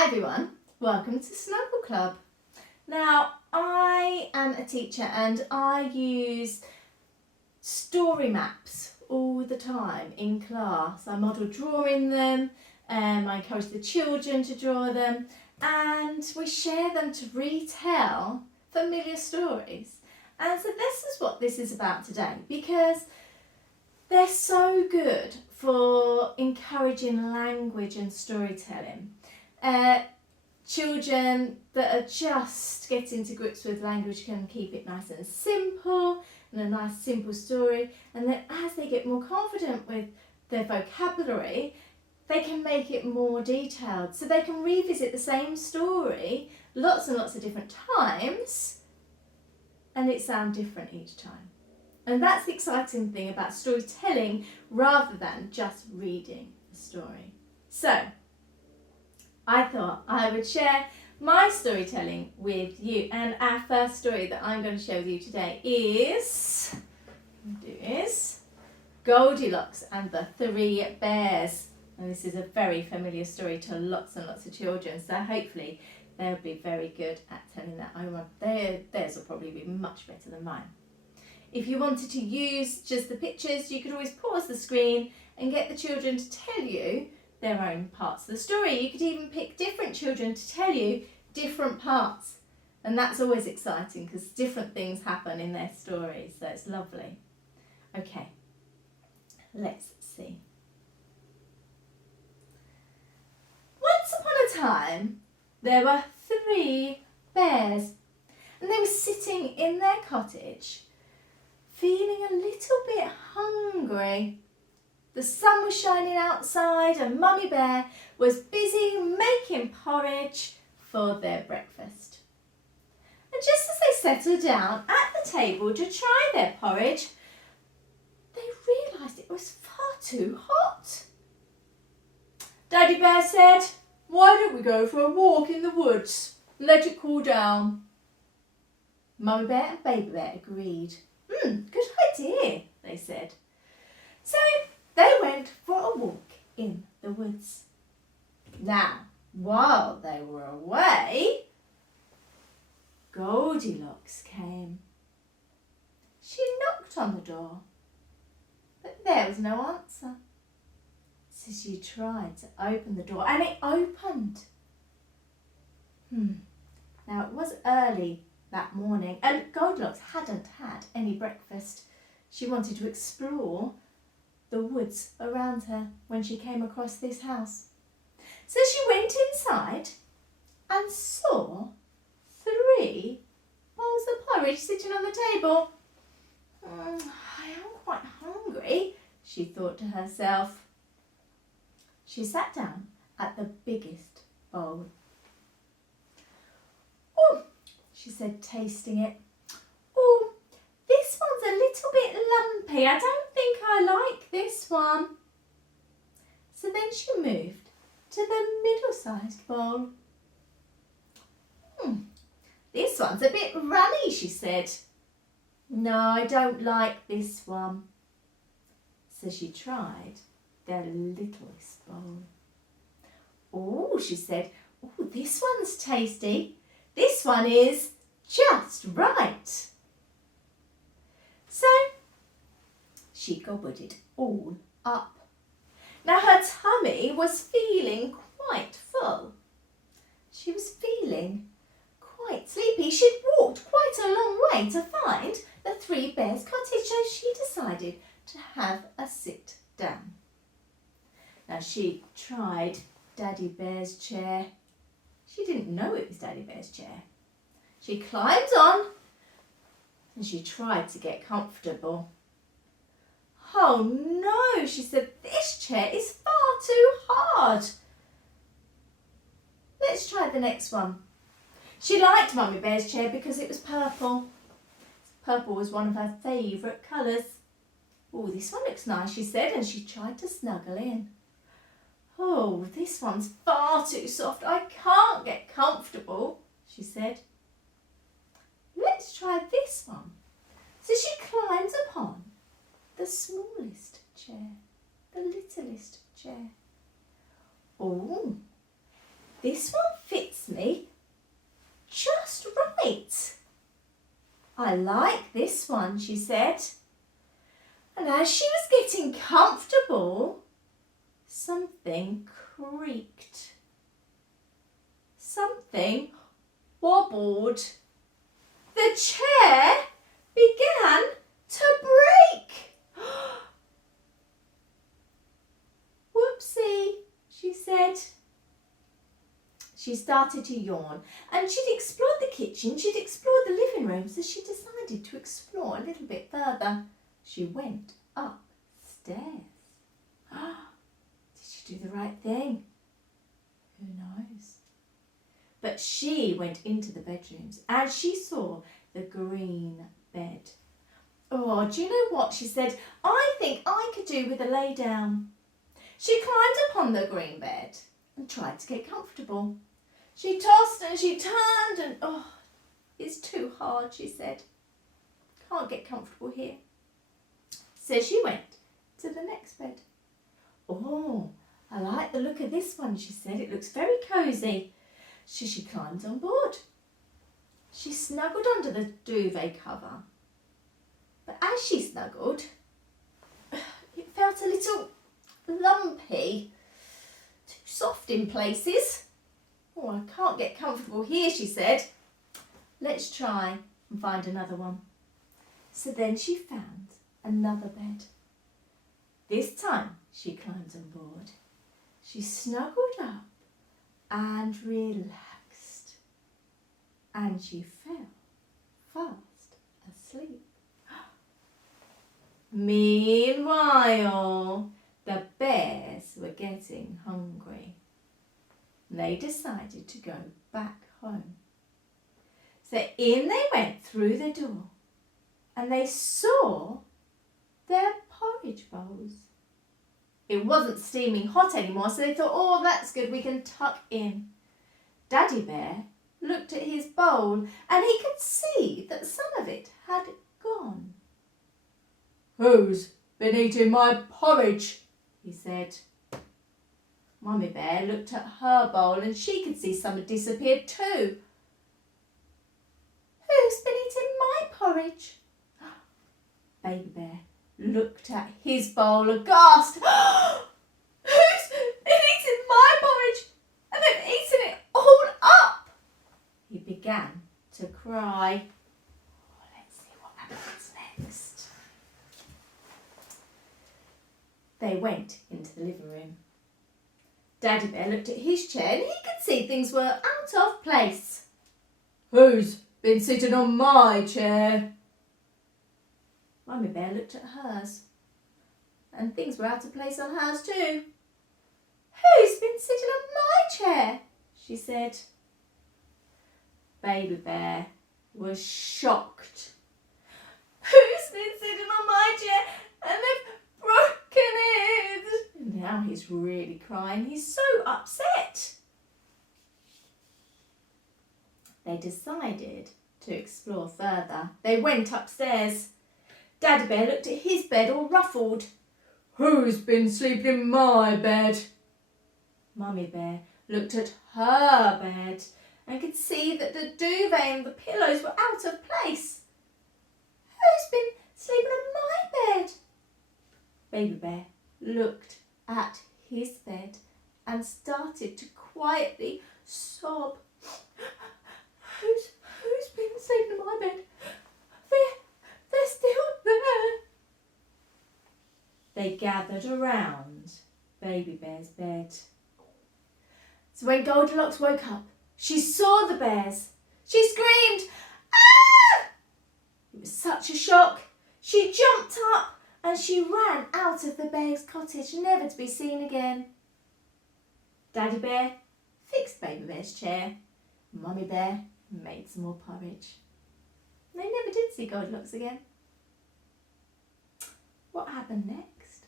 Hi everyone, welcome to Snuggle Club. Now I am a teacher and I use story maps all the time in class. I model drawing them, I encourage the children to draw them, and we share them to retell familiar stories. And so this is what this is about today, because they're so good for encouraging language and storytelling. Children that are just getting to grips with language can keep it nice and simple and a nice simple story, and then as they get more confident with their vocabulary, they can make it more detailed, so they can revisit the same story lots and lots of different times and it sounds different each time. And that's the exciting thing about storytelling rather than just reading a story. So I thought I would share my storytelling with you, and our first story that I'm going to share with you today is Goldilocks and the Three Bears. And this is a very familiar story to lots and lots of children, so hopefully they'll be very good at telling that. Theirs will probably be much better than mine. If you wanted to use just the pictures, you could always pause the screen and get the children to tell you their own parts of the story. You could even pick different children to tell you different parts, and that's always exciting because different things happen in their stories, so it's lovely. Okay, let's see. Once upon a time there were 3 bears, and they were sitting in their cottage feeling a little bit hungry. The sun was shining outside and Mummy Bear was busy making porridge for their breakfast. And just as they settled down at the table to try their porridge, they realised it was far too hot. Daddy Bear said, "Why don't we go for a walk in the woods and let it cool down?" Mummy Bear and Baby Bear agreed. Good idea, they said. So they went for a walk in the woods. Now, while they were away, Goldilocks came. She knocked on the door, but there was no answer. So she tried to open the door, and it opened. Now, it was early that morning, and Goldilocks hadn't had any breakfast. She wanted to explore the woods around her when she came across this house. So she went inside and saw 3 bowls of porridge sitting on the table. I am quite hungry, she thought to herself. She sat down at the biggest bowl. "Oh," she said, tasting it. "Oh, this one's a little bit lumpy. I don't think I like this one." So then she moved to the middle-sized bowl. "This one's a bit runny," she said. "No, I don't like this one." So she tried the littlest bowl. "Oh," she said, "oh, this one's tasty. This one is just right." So she gobbled it all up. Now her tummy was feeling quite full. She was feeling quite sleepy. She'd walked quite a long way to find the 3 Bears' cottage, so she decided to have a sit down. Now she tried Daddy Bear's chair. She didn't know it was Daddy Bear's chair. She climbed on and she tried to get comfortable. "Oh no," she said, "this chair is far too hard. Let's try the next one." She liked Mummy Bear's chair because it was purple. Purple was one of her favourite colours. "Oh, this one looks nice," she said, and she tried to snuggle in. "Oh, this one's far too soft. I can't get comfortable," she said. "Let's try this one." So she climbed upon the smallest chair, the littlest chair. "Oh, This one fits me just right. I like this one, she said. And as she was getting comfortable, something creaked. Something wobbled. The chair began to break. Whoopsie, she said. She started to yawn, and she'd explored the kitchen, she'd explored the living room, so she decided to explore a little bit further. She went upstairs. Did she do the right thing? Who knows? But she went into the bedrooms and she saw the green bed. Oh, do you know what? She said, I think I could do with a lay down. She climbed upon the green bed and tried to get comfortable. She tossed and she turned and, oh, it's too hard, she said. Can't get comfortable here. So she went to the next bed. Oh, I like the look of this one, she said. It looks very cosy. So she climbed on board. She snuggled under the duvet cover. But as she snuggled, it felt a little lumpy, too soft in places. Oh, I can't get comfortable here, she said. Let's try and find another one. So then she found another bed. This time she climbed on board. She snuggled up and relaxed. And she fell fast asleep. Meanwhile, the bears were getting hungry. They decided to go back home. So in they went through the door and they saw their porridge bowls. It wasn't steaming hot anymore, so they thought, oh, that's good, we can tuck in. Daddy Bear looked at his bowl and he could see that some of it had gone. Who's been eating my porridge? He said. Mummy Bear looked at her bowl and she could see some had disappeared too. Who's been eating my porridge? Baby Bear looked at his bowl aghast. Who's been eating my porridge? And they've eaten it all up. He began to cry. Oh, let's see what happens next. They went into the living room. Daddy Bear looked at his chair and he could see things were out of place. Who's been sitting on my chair? Mummy Bear looked at hers and things were out of place on hers too. Who's been sitting on my chair? She said. Baby Bear was shocked. Who's been sitting on my chair and they've broken it? And now he's really crying. He's so upset. They decided to explore further. They went upstairs. Daddy Bear looked at his bed all ruffled. Who's been sleeping in my bed? Mummy Bear looked at her bed and could see that the duvet and the pillows were out of place. Who's been sleeping on my bed? Baby Bear looked at his bed and started to quietly sob. Who's been sleeping in my bed? They're still there. They gathered around Baby Bear's bed. So when Goldilocks woke up, she saw the bears. She screamed, "Ah!" It was such a shock. She jumped up and she ran out of the bear's cottage, never to be seen again. Daddy Bear fixed Baby Bear's chair. Mummy Bear made some more porridge. They never did see Goldilocks again. What happened next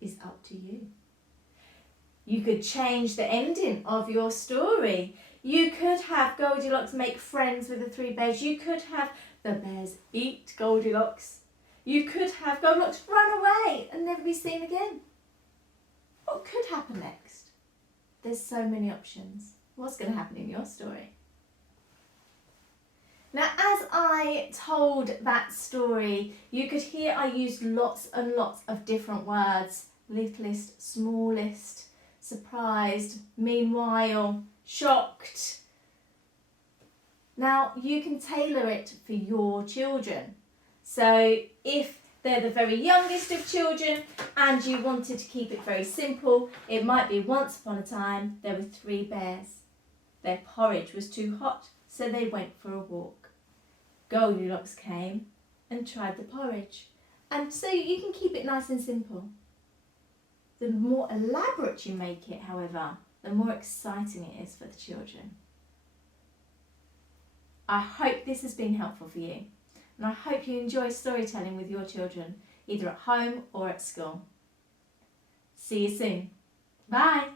is up to you. You could change the ending of your story. You could have Goldilocks make friends with the three bears. You could have the bears eat Goldilocks. You could have Goldilocks run away and never be seen again. What could happen next? There's so many options. What's going to happen in your story? Now, as I told that story, you could hear I used lots and lots of different words. Littlest, smallest, surprised, meanwhile, shocked. Now, you can tailor it for your children. So if they're the very youngest of children and you wanted to keep it very simple, it might be once upon a time there were 3 bears. Their porridge was too hot, so they went for a walk. Goldilocks came and tried the porridge. And so you can keep it nice and simple. The more elaborate you make it, however, the more exciting it is for the children. I hope this has been helpful for you. And I hope you enjoy storytelling with your children, either at home or at school. See you soon. Bye.